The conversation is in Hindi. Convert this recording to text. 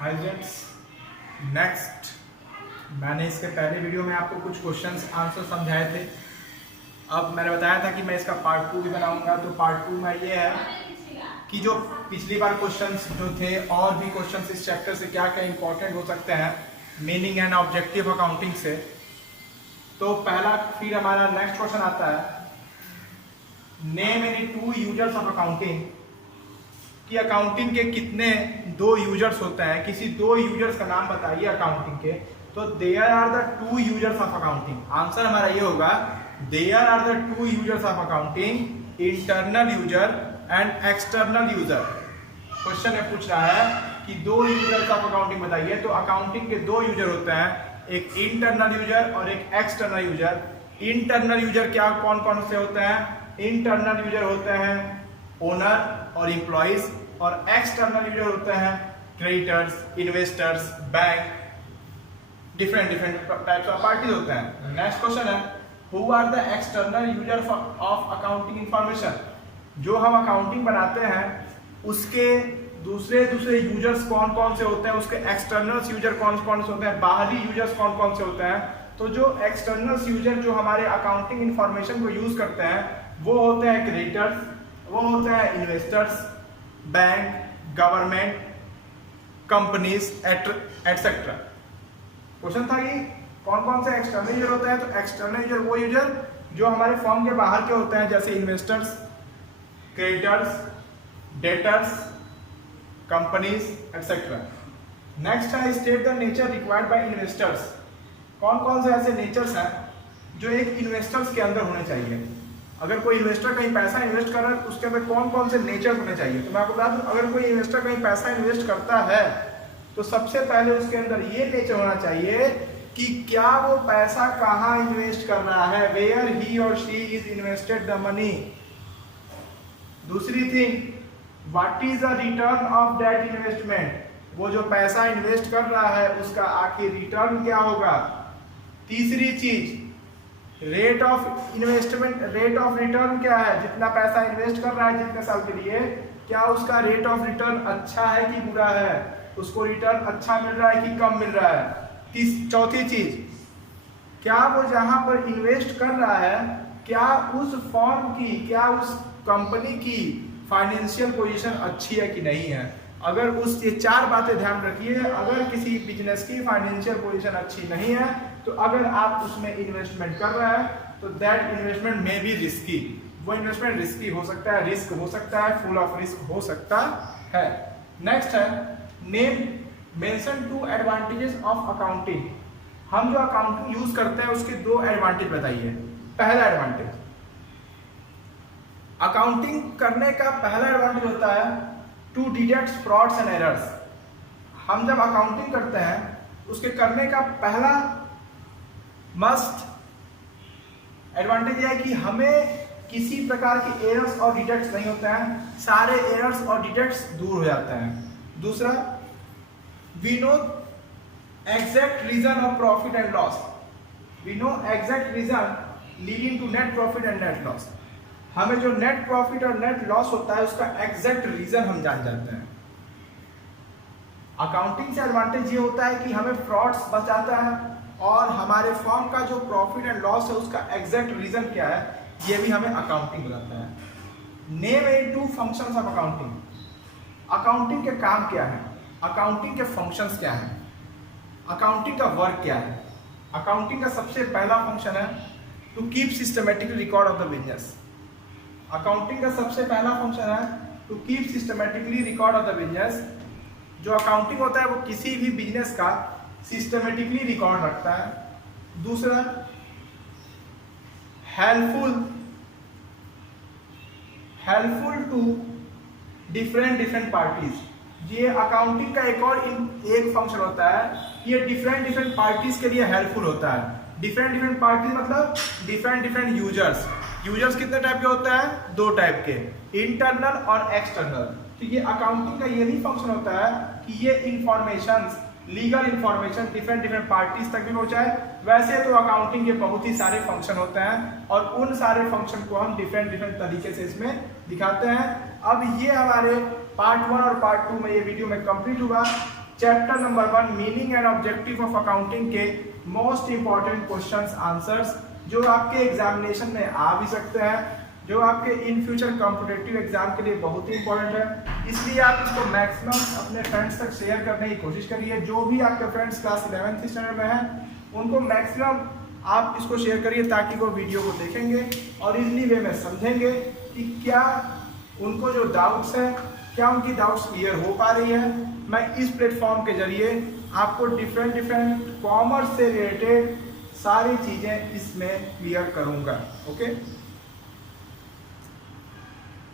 हाय जेंट्स, नेक्स्ट मैंने इसके पहले वीडियो में आपको कुछ क्वेश्चंस आंसर समझाए थे। अब मैंने बताया था कि मैं इसका पार्ट 2 भी बनाऊंगा। तो पार्ट 2 में ये है कि जो पिछली बार क्वेश्चंस जो थे और भी क्वेश्चंस इस चैप्टर से क्या क्या इंपॉर्टेंट हो सकते हैं मीनिंग एंड ऑब्जेक्टिव अकाउंटिंग से। तो पहला फिर हमारा नेक्स्ट क्वेश्चन आता है, name any 2 users of accounting, कि अकाउंटिंग के कितने 2 यूजर्स होते हैं। किसी 2 यूजर्स का नाम बताइए अकाउंटिंग के। तो there are the 2 users of accounting. Answer हमारा ये होगा, there are the 2 users of accounting, internal user and external user. Question में पूछ रहा है कि 2 यूजर्स ऑफ अकाउंटिंग बताइए। तो अकाउंटिंग के 2 यूजर होते हैं, एक इंटरनल यूजर और एक एक्सटर्नल यूजर। इंटरनल यूजर क्या कौन कौन से होते हैं? इंटरनल यूजर होते हैं ओनर और एम्प्लॉइज, और एक्सटर्नल यूजर होते हैं creditors, investors, bank, different types of parties होते हैं। नेक्स्ट क्वेश्चन है, who are the external user of accounting information. जो हम अकाउंटिंग बनाते हैं उसके दूसरे यूजर्स कौन कौन से होते हैं, उसके एक्सटर्नल यूजर कौन कौन से होते हैं, बाहरी यूजर्स कौन कौन से होते हैं। तो जो एक्सटर्नल यूजर जो हमारे अकाउंटिंग इंफॉर्मेशन को यूज करते हैं वो होते हैं क्रेडिटर्स, वो होते हैं investors, bank, government, companies etcetera. Question था कि कौन कौन से एक्सटर्नल यूजर होते हैं। तो एक्सटर्नल यूजर वो यूजर जो हमारे फर्म के बाहर के होते हैं, जैसे investors, creditors, debtors, companies etcetera. Next है, state the nature required by investors. कौन कौन से ऐसे नेचर्स हैं जो एक इन्वेस्टर्स के अंदर होने चाहिए। अगर कोई इन्वेस्टर कहीं पैसा इन्वेस्ट कर रहा है तो उसके अंदर कौन कौन से नेचर होने चाहिए। तो मैं आपको बता दूं, अगर कोई इन्वेस्टर कहीं पैसा इन्वेस्ट करता है तो सबसे पहले उसके अंदर ये नेचर होना चाहिए कि क्या वो पैसा कहाँ इन्वेस्ट कर रहा है, वेयर ही और she is invested the money. दूसरी thing, what is the return of that investment. वो जो पैसा इन्वेस्ट कर रहा है उसका आखिर रिटर्न क्या होगा। तीसरी चीज, rate of investment, rate of return क्या है, जितना पैसा इन्वेस्ट कर रहा है जितने साल के लिए, क्या उसका रेट ऑफ रिटर्न अच्छा है कि बुरा है, उसको रिटर्न अच्छा मिल रहा है कि कम मिल रहा है। चौथी चीज, क्या वो जहां पर इन्वेस्ट कर रहा है क्या उस फर्म की, क्या उस कंपनी की फाइनेंशियल पोजीशन अच्छी है कि नहीं है। अगर उस ये 4 बातें ध्यान रखिए। अगर किसी बिजनेस की फाइनेंशियल पोजीशन अच्छी नहीं है तो अगर आप उसमें इन्वेस्टमेंट कर रहे हैं तो दैट इन्वेस्टमेंट में भी रिस्की, वो इन्वेस्टमेंट रिस्की हो सकता है, रिस्क हो सकता है, फुल ऑफ रिस्क हो सकता है। नेक्स्ट है, name mention 2 advantages of accounting. हम जो अकाउंटिंग यूज करते हैं उसके 2 एडवांटेज बताइए। पहला एडवांटेज, अकाउंटिंग करने का पहला एडवांटेज होता है to detect frauds and errors. हम जब अकाउंटिंग करते हैं उसके करने का पहला मस्ट एडवांटेज यह है कि हमें किसी प्रकार के एरर्स और डिटेक्ट्स नहीं होते हैं, सारे एरर्स और डिटेक्ट्स दूर हो जाते हैं। दूसरा, we know exact reason of profit and loss. We know exact reason leading to net profit and net loss. हमें जो नेट प्रॉफिट और नेट लॉस होता है उसका एग्जैक्ट रीजन हम जान जाते हैं। अकाउंटिंग से एडवांटेज ये होता है कि हमें फ्रॉड्स बचाता है और हमारे फर्म का जो प्रॉफिट एंड लॉस है उसका एग्जैक्ट रीजन क्या है ये भी हमें अकाउंटिंग बताता है। Name any 2 functions of accounting. Accounting के काम क्या है, अकाउंटिंग के फंक्शंस क्या है, अकाउंटिंग का वर्क क्या है। अकाउंटिंग का सबसे पहला फंक्शन है to keep systematic record of the business. Accounting का सबसे पहला फंक्शन है to keep systematically record of the business. जो अकाउंटिंग होता है वो किसी भी बिजनेस का सिस्टमेटिकली रिकॉर्ड रखता है। दूसरा, हेल्पफुल टू डिफरेंट पार्टीज। ये अकाउंटिंग का एक फंक्शन होता है, ये डिफरेंट पार्टीज के लिए हेल्पफुल होता है। डिफरेंट पार्टीज मतलब डिफरेंट यूजर्स। यूजर्स कितने टाइप के होते हैं? 2 टाइप के, इंटरनल और एक्सटर्नल। तो ये अकाउंटिंग का ये भी फंक्शन होता है कि ये information, legal information different parties तक भी पहुंचाए। वैसे तो अकाउंटिंग के बहुत ही सारे फंक्शन होते हैं और उन सारे फंक्शन को हम डिफरेंट तरीके से इसमें दिखाते हैं। अब ये हमारे पार्ट 1 और पार्ट 2 में ये वीडियो में कंप्लीट हुआ। Chapter number 1 meaning and objective of accounting के मोस्ट इंपॉर्टेंट क्वेश्चंस आंसर्स जो आपके एग्जामिनेशन में आ भी सकते हैं, जो आपके इन फ्यूचर कॉम्पिटिटिव एग्जाम के लिए बहुत ही इंपॉर्टेंट है। इसलिए आप इसको मैक्सिमम अपने फ्रेंड्स तक शेयर करने की कोशिश करिए। जो भी आपके फ्रेंड्स क्लास 11th स्टैंडर्ड में हैं उनको मैक्सिमम आप इसको शेयर करिए ताकि वो वीडियो को देखेंगे और इजली वे में समझेंगे कि क्या उनको जो डाउट्स हैं क्या उनकी डाउट्स क्लियर हो पा रही है। मैं इस प्लेटफॉर्म के जरिए आपको डिफरेंट कॉमर्स से रिलेटेड सारी चीज़ें इसमें क्लियर करूँगा। ओके।